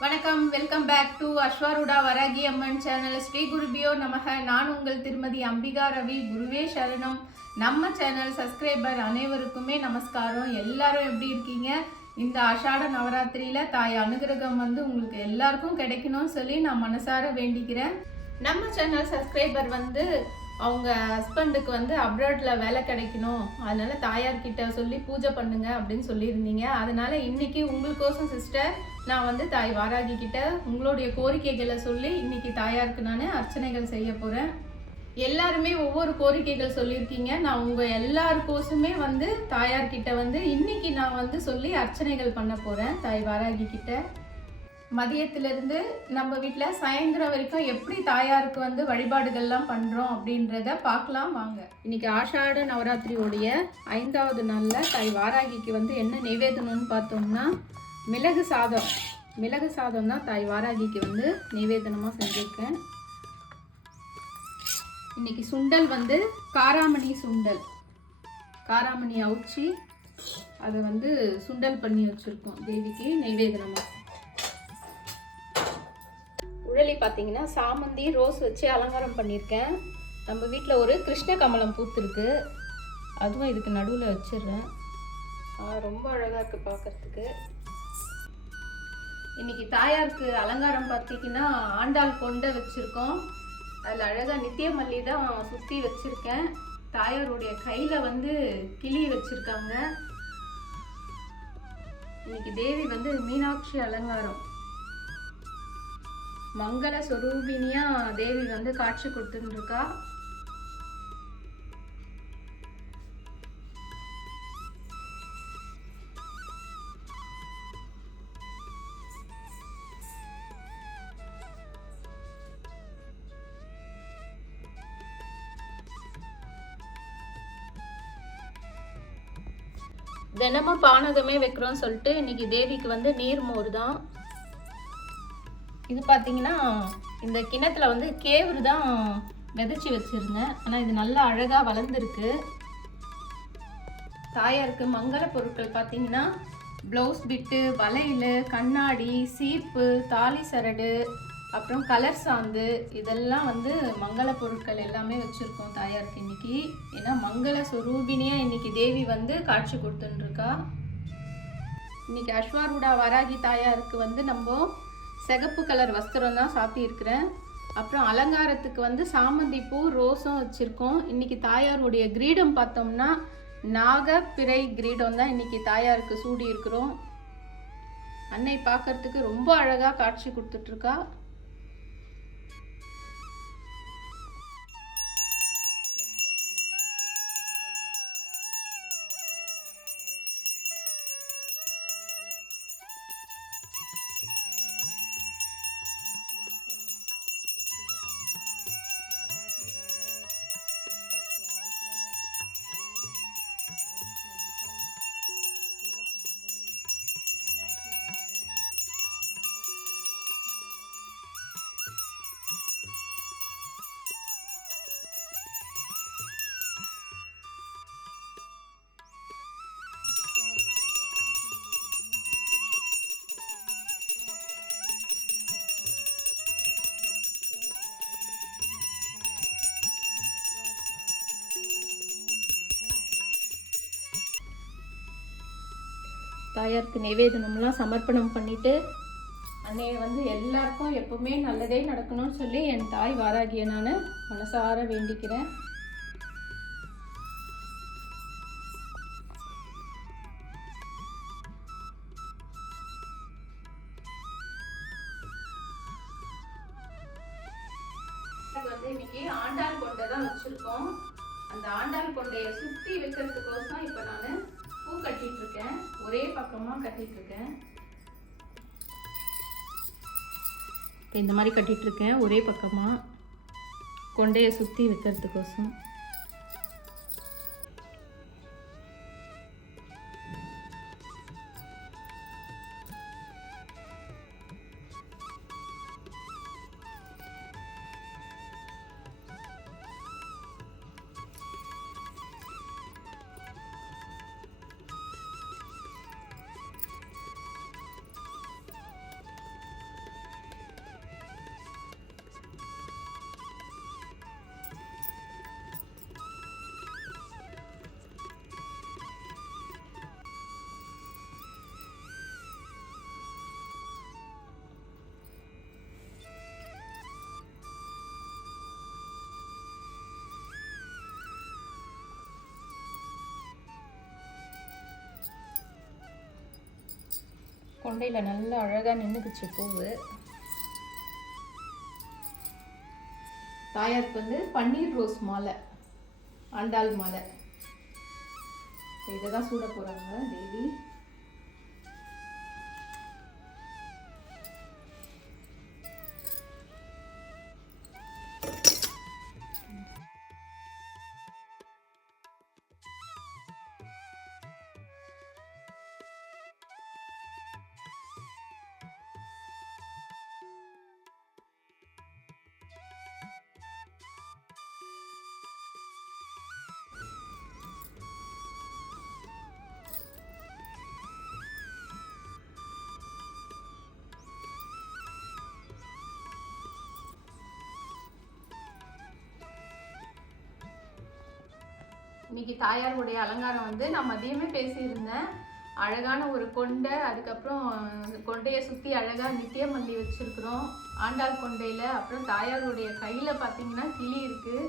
வணக்கம், welcome back to Ashwaruda Varahi Amman channel. Shri குருபியோ நமக. நான் உங்கள் திருமதி அம்பிகா ரவி. குருவே சரணம். நம்ம சேனல் சப்ஸ்கிரைபர் அனைவருக்குமே நமஸ்காரம். எல்லாரும் எப்படி இருக்கீங்க? இந்த ஆஷாட நவராத்திரியில தாய் அனுகிரகம் உங்களுக்கு எல்லாருக்கும் கிடைக்கணும்னு சொல்லி நான் மனசார வேண்டிக்கிறேன். நம்ம சேனல் சப்ஸ்கிரைபர் அவங்க ஹஸ்பண்டுக்கு அப்ராட்ல வேலை கிடைக்கணும், அதனால தாயார்கிட்ட சொல்லி பூஜை பண்ணுங்க அப்படின்னு சொல்லியிருந்தீங்க. அதனால இன்னைக்கு உங்களுக்கோசம் சிஸ்டர் நான் தாய் வாராகி கிட்ட உங்களுடைய கோரிக்கைகளை சொல்லி இன்னைக்கு தாயாருக்கு நான் அர்ச்சனைகள் செய்ய போறேன். எல்லாருமே ஒவ்வொரு கோரிக்கைகள் சொல்லியிருக்கீங்க. நான் உங்க எல்லாருக்கோசமே தாயார்கிட்ட இன்னைக்கு நான் சொல்லி அர்ச்சனைகள் பண்ண போறேன் தாய் வாராகி கிட்ட. மதியத்திலிருந்து நம்ம வீட்டில் சாயந்தரம் வரைக்கும் எப்படி தாயாருக்கு வழிபாடுகள்லாம் பண்ணுறோம் அப்படின்றத பார்க்கலாம் வாங்க. இன்னைக்கு ஆஷாட நவராத்திரியோடைய 5வது நாளில் தாய் வாராகிக்கு என்ன நிவேதனம்னு பார்த்தோம்னா மிளகு சாதம் தான் தாய் வாராகிக்கு நிவேதனமாக செஞ்சுருக்கேன். இன்னைக்கு சுண்டல் காராமணி அவுச்சி அதை சுண்டல் பண்ணி வச்சுருக்கோம் தேவிக்கு நிவேதனமாக. உழலி பார்த்தீங்கன்னா சாமந்தி ரோஸ் வச்சு அலங்காரம் பண்ணியிருக்கேன். நம்ம வீட்டில் ஒரு கிருஷ்ண கமலம் பூத்துருக்கு, அதுவும் இதுக்கு நடுவில் வச்சிடுறேன். ரொம்ப அழகாக இருக்குது பார்க்குறதுக்கு. இன்றைக்கி தாயாருக்கு அலங்காரம் பார்த்தீங்கன்னா ஆண்டாள் கொண்டை வச்சுருக்கோம். அதில் அழகாக நித்திய மல்லி தான் சுற்றி வச்சுருக்கேன். தாயாருடைய கையில் கிளி வச்சுருக்காங்க. இன்னைக்கு தேவி மீனாட்சி அலங்காரம் மங்கள சொரூபினியா தேவி காட்சி கொடுத்துருக்கா. தினமும் பானகமே வைக்கிறோம் சொல்லிட்டு இன்னைக்கு தேவிக்கு நீர்மோர் தான். இது பார்த்தீங்கன்னா இந்த கிணத்துல கேவுரு தான் விதைச்சி வச்சுருந்தேன். ஆனால் இது நல்லா அழகாக வளர்ந்துருக்கு. தாயாருக்கு மங்கள பொருட்கள் பார்த்தீங்கன்னா ப்ளவுஸ் பிட்டு, வளையல், கண்ணாடி, சீப்பு, தாலி சரடு, அப்புறம் கலர் சாந்து, இதெல்லாம் மங்கள பொருட்கள் எல்லாமே வச்சுருக்கோம் தாயாருக்கு இன்னைக்கு. ஏன்னா மங்கள சொரூபினியாக இன்னைக்கு தேவி காட்சி கொடுத்துட்டுருக்கா. இன்னைக்கு அஸ்வாரூடா வராகி தாயாருக்கு நம்ம சிகப்பு கலர் வஸ்திரம் தான் சாப்பிட்டிருக்கிறேன். அப்புறம் அலங்காரத்துக்கு சாமந்தி பூ ரோஸும் வச்சுருக்கோம். இன்றைக்கி தாயாருடைய கிரீடம் பார்த்தோம்னா நாகப்பிறை கிரீடம் தான் இன்றைக்கி தாயாருக்கு சூடி இருக்கிறோம். அன்னை பார்க்கறதுக்கு ரொம்ப அழகாக காட்சி கொடுத்துட்ருக்கா. தாயாருக்கு நிவேதனம்லாம் சமர்ப்பணம் பண்ணிட்டு அன்னைய எல்லாருக்கும் எப்பவுமே நல்லதே நடக்கணும்னு சொல்லி என் தாய் வாராகிய நான் மனசார வேண்டிக்கிறேன். இன்னைக்கு ஆண்டாள் கொண்டை தான் வச்சிருக்கோம். அந்த ஆண்டாள் கொண்டையை சுற்றி வைக்கிறதுக்கோசம் இப்போ நான் பூ கட்டிட்டு இருக்கேன். ஒரே பக்கமா கட்டிட்டு இருக்கேன். இந்த மாதிரி கட்டிட்டு இருக்கேன் ஒரே பக்கமா கொண்டையை சுற்றி வைக்கிறதுக்கோசம். கொண்டையில் நல்லா அழகாக நின்றுக்குச்சு பூவு. தாயாருக்கு வந்து பன்னீர் ரோஸ் மாலை, ஆண்டாள் மாலை, இதை தான் சூட போகிறாங்க தேவி. இன்னைக்கு தாயாருடைய அலங்காரம் வந்து நான் மதியமே பேசியிருந்தேன். அழகான ஒரு கொண்டை, அதுக்கப்புறம் கொண்டையை சுற்றி அழகாக நித்திய மல்லி வச்சுருக்குறோம் ஆண்டாள் கொண்டையில். அப்புறம் தாயாருடைய கையில் பார்த்தீங்கன்னா கிளி இருக்குது.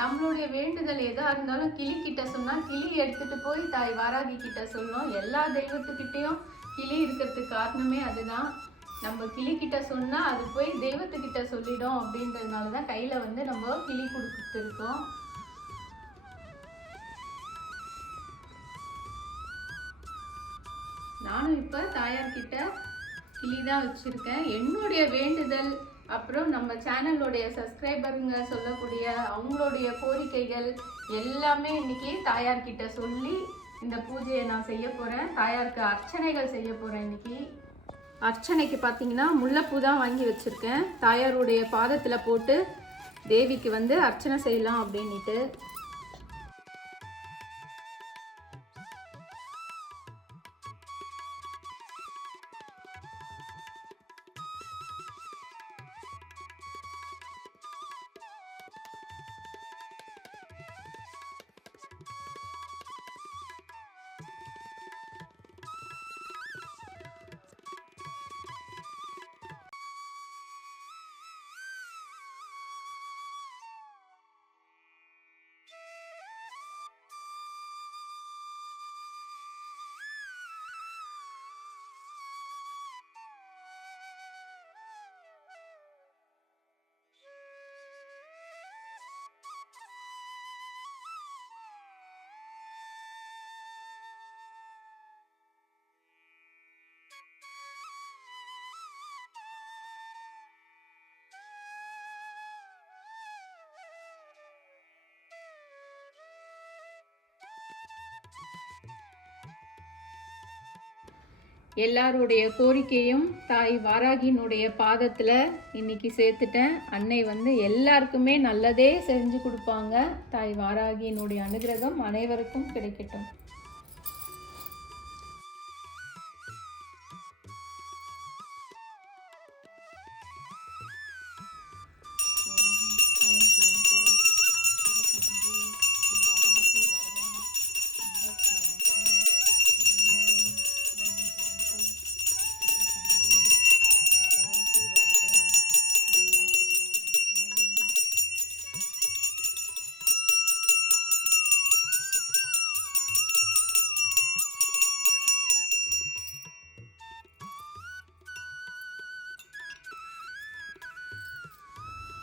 நம்மளுடைய வேண்டுதல் எதாக இருந்தாலும் கிளி கிட்ட சொன்னால் கிளி எடுத்துகிட்டு போய் தாய் வாராகி கிட்ட சொல்லணும். எல்லா தெய்வத்துக்கிட்டேயும் கிளி இருக்கிறதுக்கு காரணமே அதுதான். நம்ம கிளி கிட்ட சொன்னால் அது போய் தெய்வத்துக்கிட்ட சொல்லிடும். அப்படின்றதுனால தான் கையில் வந்து நம்ம கிளி கொடுத்துருக்கோம். நானும் இப்போ தாயார்கிட்ட கிளி தான் வச்சுருக்கேன். என்னுடைய வேண்டுதல், அப்புறம் நம்ம சேனலுடைய சப்ஸ்கிரைபருங்க சொல்லக்கூடிய அவங்களுடைய கோரிக்கைகள் எல்லாமே இன்னைக்கு தாயார்கிட்ட சொல்லி இந்த பூஜையை நான் செய்ய போகிறேன். தாயாருக்கு அர்ச்சனைகள் செய்ய போகிறேன். இன்னைக்கு அர்ச்சனைக்கு பார்த்தீங்கன்னா முல்லைப்பூ தான் வாங்கி வச்சுருக்கேன். தாயாருடைய பாதத்தில் போட்டு தேவிக்கு வந்து அர்ச்சனை செய்யலாம் அப்படின்ட்டு. எல்லாருடைய கோரிக்கையும் தாய் வாராகியினுடைய பாதத்தில் இன்னைக்கு சேர்த்துட்டேன். அன்னை வந்து எல்லாருக்குமே நல்லதே செஞ்சு கொடுப்பாங்க. தாய் வாராகியினுடைய அனுகிரகம் அனைவருக்கும் கிடைக்கட்டும்.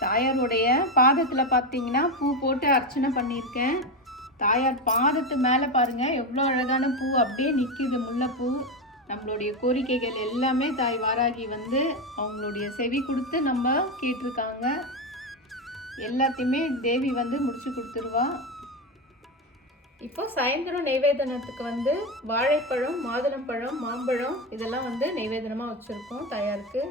தாயாருடைய பாதத்தில் பார்த்தீங்கன்னா பூ போட்டு அர்ச்சனை பண்ணியிருக்கேன். தாயார் பாதத்து மேலே பாருங்கள் எவ்வளோ அழகான பூ அப்படியே நிற்கிது, முல்லைப்பூ. நம்மளுடைய கோரிக்கைகள் எல்லாமே தாய் வாராகி வந்து அவங்களுடைய செவி கொடுத்து நம்ம கேட்டிருக்காங்க. எல்லாத்தையுமே தேவி வந்து முடிச்சு கொடுத்துருவா. இப்போ சாயந்தரம் நைவேதனத்துக்கு வந்து வாழைப்பழம், மாதுளம்பழம், மாம்பழம் இதெல்லாம் வந்து நைவேதனமாக வச்சுருக்கோம் தாயாருக்கு.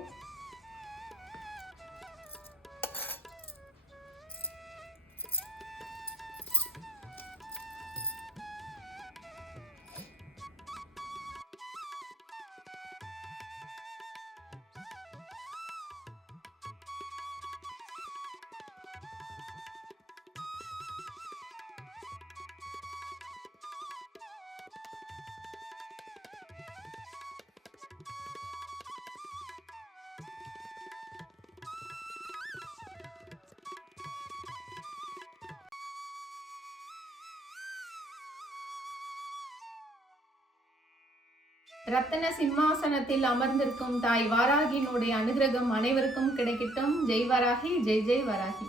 ரத்தன சிம்மாசனத்தில் அமர்ந்திருக்கும் தாய் வாராகியினுடைய அனுகிரகம் அனைவருக்கும் கிடைக்கட்டும். ஜெய் வராகி, ஜெய் ஜெய் வராகி.